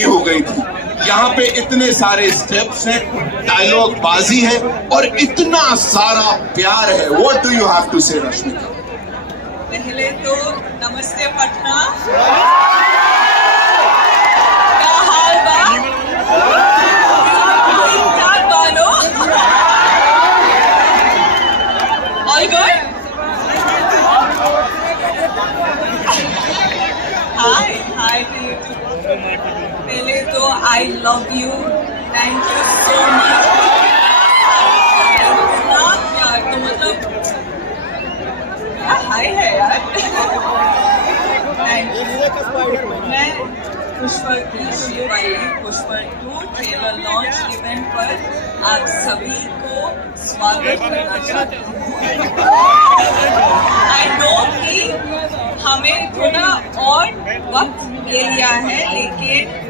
रेडी हो गई थी। यहाँ पे इतने सारे स्टेप्स हैं, डायलॉग बाजी है और इतना सारा प्यार है। What do you have to say Rashmika? पहले तो नमस्ते पटना, क्या हाल बा? ठीक-ठाक Bano? All good? Hi to you too. पहले तो I love you, thank you so much. इतना प्यार तो मतलब क्या हाय है यार। मैं पुष्पक की शिवाली पुष्पक 2 ट्रेलर लॉन्च इवेंट पर आप सभी को स्वागत करना चाहती हूँ। आई नो कि हमें थोड़ा और वक्त ले लिया है, लेकिन